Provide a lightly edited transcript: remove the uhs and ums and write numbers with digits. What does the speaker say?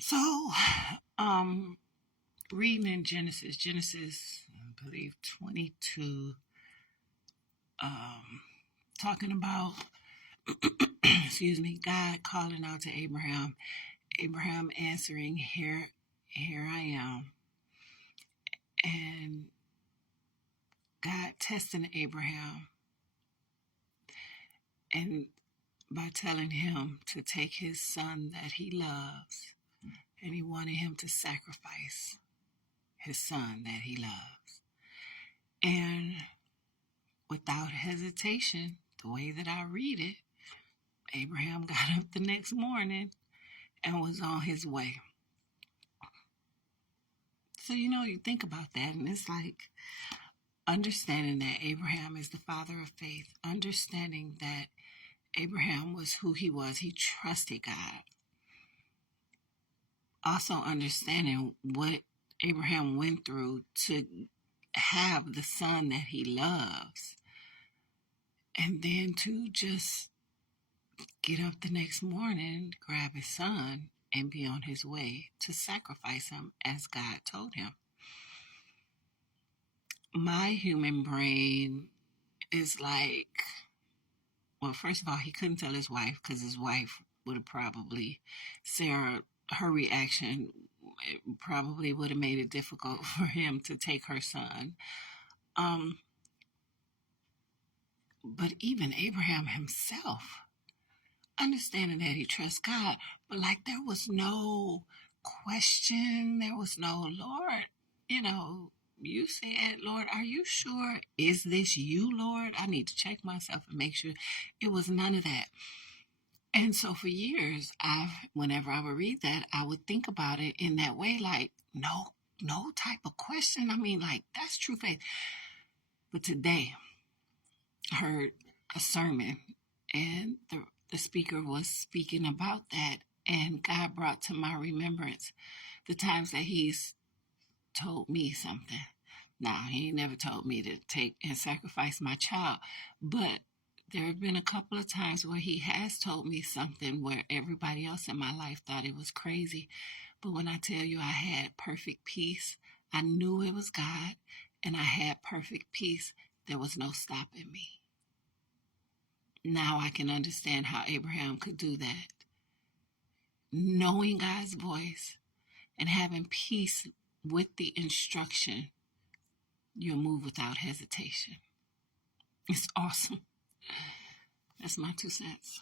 So, reading in Genesis, I believe 22, talking about, excuse me, God calling out to Abraham, Abraham answering, here I am, and God testing Abraham, and by telling him to take his son that he loves, and he wanted him to sacrifice his son that he loves. And without hesitation, the way that I read it, Abraham got up the next morning and was on his way. So, you think about that, and it's like understanding that Abraham is the father of faith, understanding that Abraham was who he was, he trusted God. Also understanding what Abraham went through to have the son that he loves, and then to just get up the next morning, grab his son, and be on his way to sacrifice him as God told him. My human brain is like, well, first of all, he couldn't tell his wife because his wife would have probably, Sarah, her reaction probably would have made it difficult for him to take her son. But even Abraham himself, understanding that he trusts God, but like there was no question, there was no, Lord, you said, Lord, are you sure? Is this you, Lord? I need to check myself and make sure. It was none of that. And so for years, whenever I would read that, I would think about it in that way, like, no type of question. I mean, like, that's true faith. But today, I heard a sermon, and the speaker was speaking about that, and God brought to my remembrance the times that he's told me something. Now, he never told me to take and sacrifice my child, but there have been a couple of times where he has told me something where everybody else in my life thought it was crazy. But when I tell you I had perfect peace, I knew it was God, and I had perfect peace. There was no stopping me. Now I can understand how Abraham could do that. Knowing God's voice and having peace with the instruction, you'll move without hesitation. It's awesome. That's my 2 cents.